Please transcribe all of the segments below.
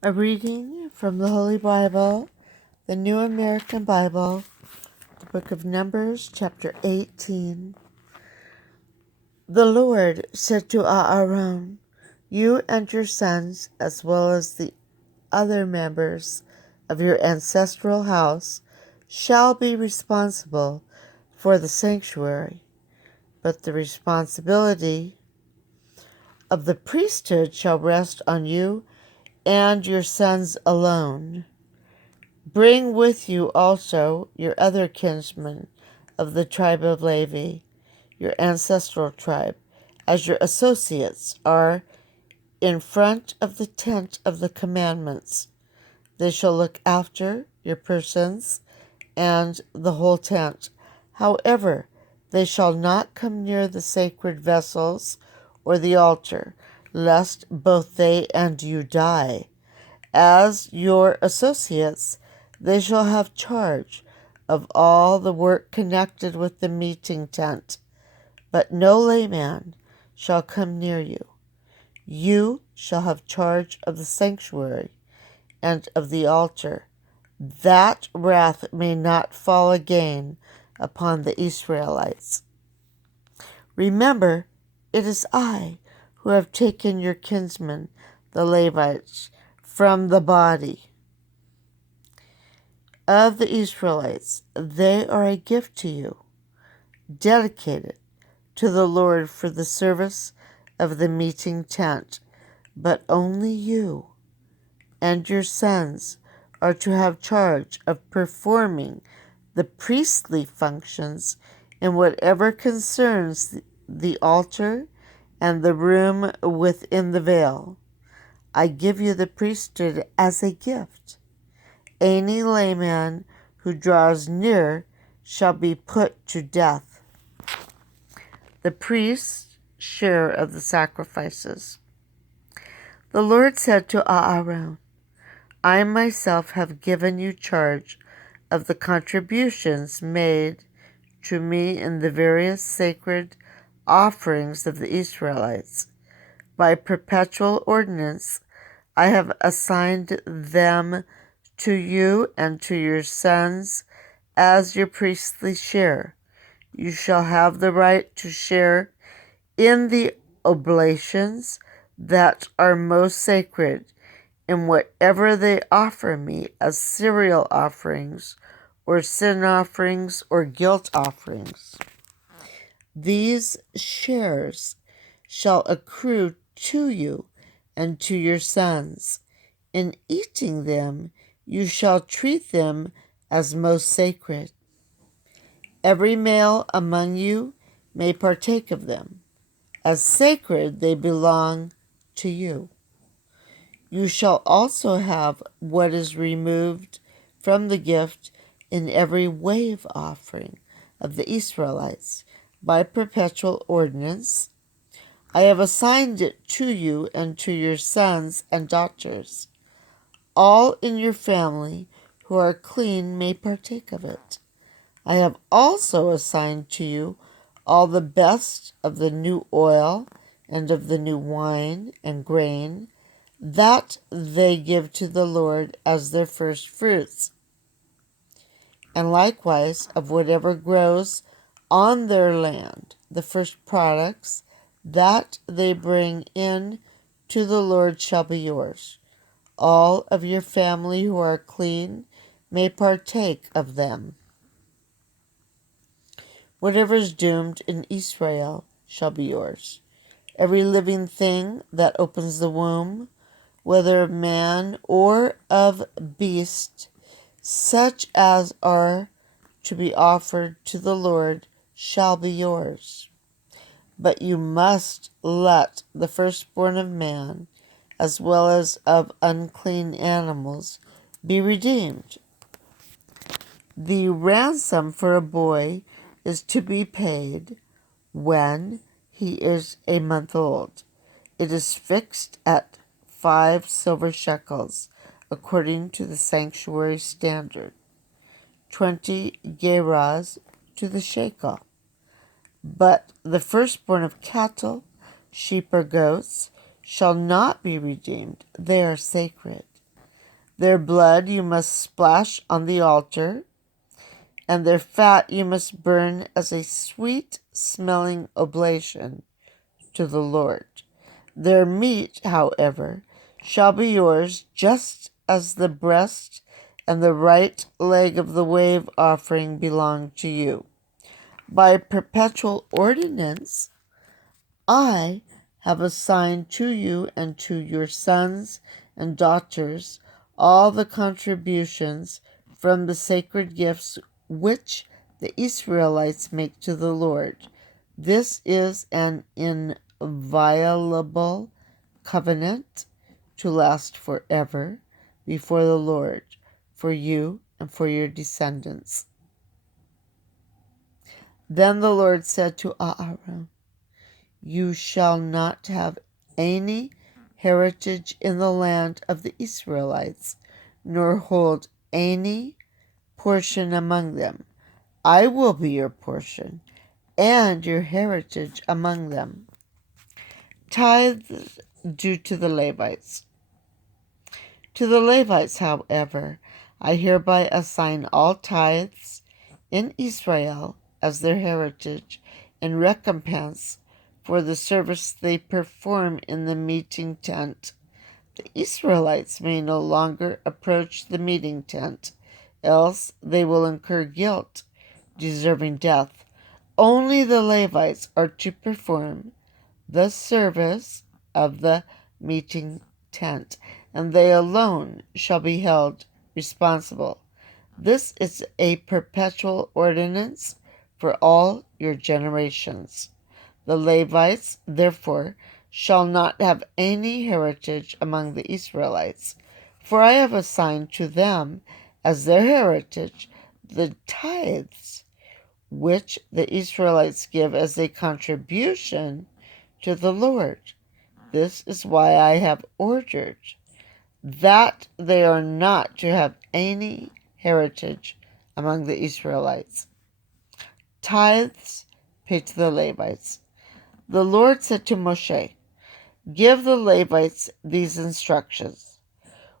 A reading from the Holy Bible, the New American Bible, the book of Numbers, chapter 18. The Lord said to Aaron, "You and your sons, as well as the other members of your ancestral house, shall be responsible for the sanctuary, but the responsibility of the priesthood shall rest on you and your sons alone. Bring with you also your other kinsmen of the tribe of Levi, your ancestral tribe, as your associates are in front of the tent of the commandments. They shall look after your persons and the whole tent. However, they shall not come near the sacred vessels or the altar, lest both they and you die. As your associates, they shall have charge of all the work connected with the meeting tent, but no layman shall come near you. You shall have charge of the sanctuary and of the altar, that wrath may not fall again upon the Israelites. Remember, it is I who have taken your kinsmen, the Levites, from the body of the Israelites. They are a gift to you, dedicated to the Lord for the service of the meeting tent. But only you and your sons are to have charge of performing the priestly functions in whatever concerns the altar and the room within the veil. I give you the priesthood as a gift. Any layman who draws near shall be put to death." The priest's share of the sacrifices. The Lord said to Aaron, "I myself have given you charge of the contributions made to me in the various sacred offerings of the Israelites. By perpetual ordinance, I have assigned them to you and to your sons as your priestly share. You shall have the right to share in the oblations that are most sacred, in whatever they offer me as cereal offerings or sin offerings or guilt offerings. These shares shall accrue to you and to your sons. In eating them, you shall treat them as most sacred. Every male among you may partake of them. As sacred they belong to you. You shall also have what is removed from the gift in every wave offering of the Israelites by perpetual ordinance. I have assigned it to you and to your sons and daughters. All in your family who are clean may partake of it. I have also assigned to you all the best of the new oil and of the new wine and grain, that they give to the Lord as their first fruits, and likewise of whatever grows on their land, the first products that they bring in to the Lord shall be yours. All of your family who are clean may partake of them. Whatever is doomed in Israel shall be yours. Every living thing that opens the womb, whether of man or of beast, such as are to be offered to the Lord, shall be yours. But you must let the firstborn of man, as well as of unclean animals, be redeemed. The ransom for a boy is to be paid when he is a month old. It is fixed at 5 silver shekels, according to the sanctuary standard, 20 gerahs to the shekel. But the firstborn of cattle, sheep, or goats shall not be redeemed. They are sacred. Their blood you must splash on the altar, and their fat you must burn as a sweet-smelling oblation to the Lord. Their meat, however, shall be yours, just as the breast and the right leg of the wave offering belong to you. By perpetual ordinance, I have assigned to you and to your sons and daughters all the contributions from the sacred gifts which the Israelites make to the Lord. This is an inviolable covenant to last forever before the Lord, for you and for your descendants. Then the Lord said to Aaron, you shall not have any heritage in the land of the Israelites, nor hold any portion among them. I will be your portion and your heritage among them. Tithes due to the Levites. To the Levites, however, I hereby assign all tithes in Israel as their heritage in recompense for the service they perform in the meeting tent. The Israelites may no longer approach the meeting tent, else they will incur guilt, deserving death. Only the Levites are to perform the service of the meeting tent, and they alone shall be held responsible. This is a perpetual ordinance for all your generations. The Levites, therefore, shall not have any heritage among the Israelites, for I have assigned to them as their heritage the tithes, which the Israelites give as a contribution to the Lord. This is why I have ordered that they are not to have any heritage among the Israelites. Tithes paid to the Levites. The Lord said to Moshe, give the Levites these instructions.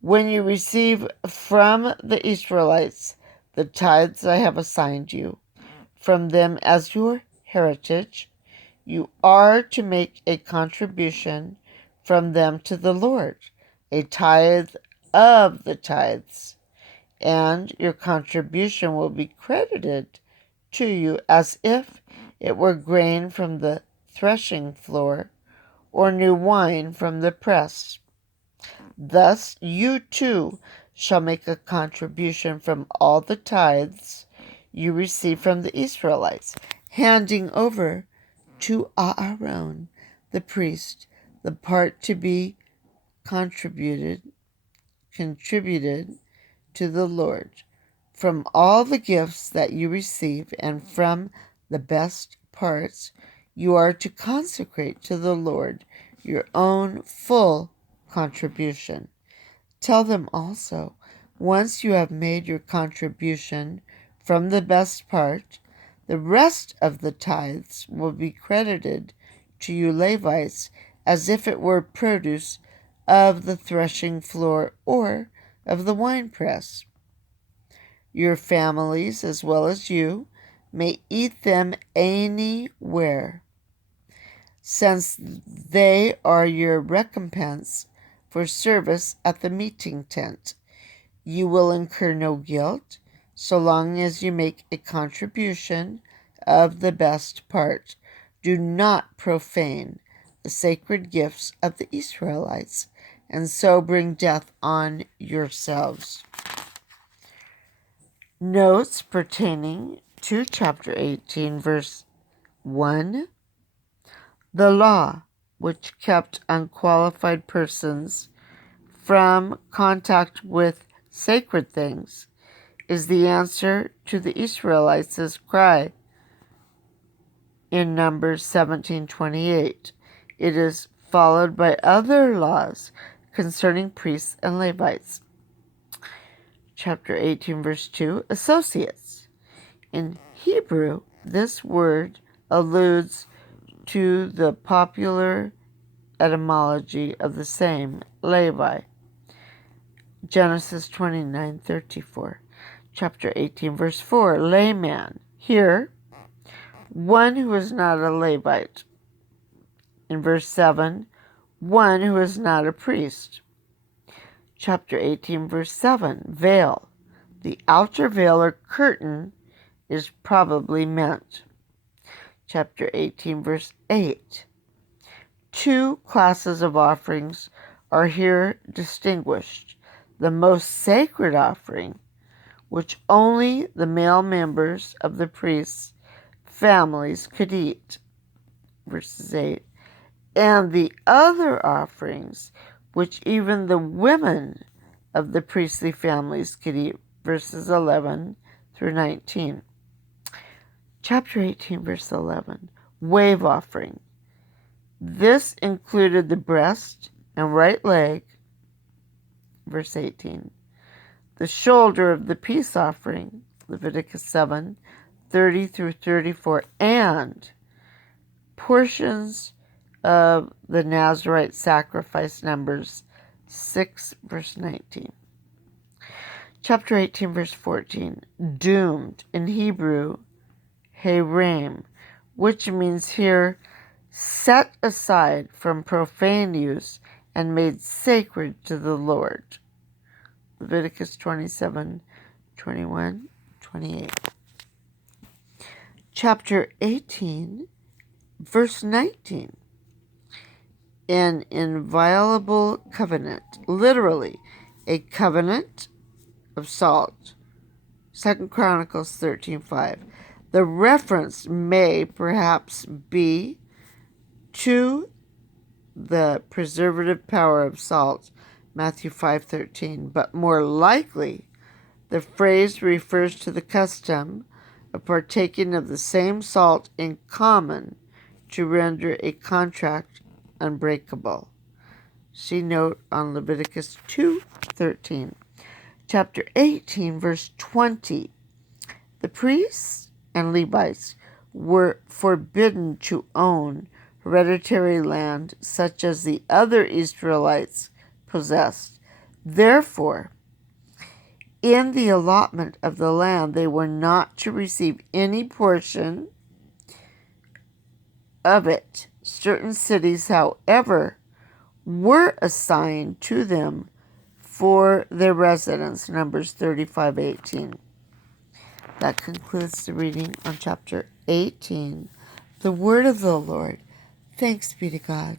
When you receive from the Israelites the tithes I have assigned you, from them as your heritage, you are to make a contribution from them to the Lord, a tithe of the tithes, and your contribution will be credited to you as if it were grain from the threshing floor or new wine from the press. Thus you too shall make a contribution from all the tithes you receive from the Israelites, handing over to Aaron the priest the part to be contributed to the Lord. From all the gifts that you receive and from the best parts, you are to consecrate to the Lord your own full contribution. Tell them also, once you have made your contribution from the best part, the rest of the tithes will be credited to you Levites as if it were produce of the threshing floor or of the winepress. Your families, as well as you, may eat them anywhere, since they are your recompense for service at the meeting tent. You will incur no guilt so long as you make a contribution of the best part. Do not profane the sacred gifts of the Israelites, and so bring death on yourselves. Notes pertaining to chapter 18, verse 1. The law, which kept unqualified persons from contact with sacred things, is the answer to the Israelites' cry in Numbers 17:28. It is followed by other laws concerning priests and Levites. Chapter 18, verse 2, associates. In Hebrew, this word alludes to the popular etymology of the same, Levi. Genesis 29:34. Chapter 18, verse 4, layman. Here, one who is not a Levite. In verse 7, one who is not a priest. Chapter 18, verse 7, veil. The outer veil or curtain is probably meant. Chapter 18, verse 8. Two classes of offerings are here distinguished. The most sacred offering, which only the male members of the priest's families could eat, verses 8, and the other offerings, which even the women of the priestly families could eat, verses 11 through 19. Chapter 18, verse 11, wave offering. This included the breast and right leg, verse 18, the shoulder of the peace offering, Leviticus 7, 30 through 34, and portions of the Nazirite sacrifice, Numbers 6, verse 19. Chapter 18, verse 14, doomed, in Hebrew, Haram, which means here set aside from profane use and made sacred to the Lord. Leviticus 27, 21, 28. Chapter 18, verse 19. An inviolable covenant, literally a covenant of salt. 2 Chronicles 13:5. The reference may perhaps be to the preservative power of salt, Matthew 5:13, but more likely the phrase refers to the custom of partaking of the same salt in common to render a contract unbreakable. See note on Leviticus 2:13. Chapter 18, verse 20. The priests and Levites were forbidden to own hereditary land such as the other Israelites possessed. Therefore, in the allotment of the land, they were not to receive any portion of it. Certain cities, however, were assigned to them for their residence, Numbers 35:18. That concludes the reading on chapter 18. The word of the Lord. Thanks be to God.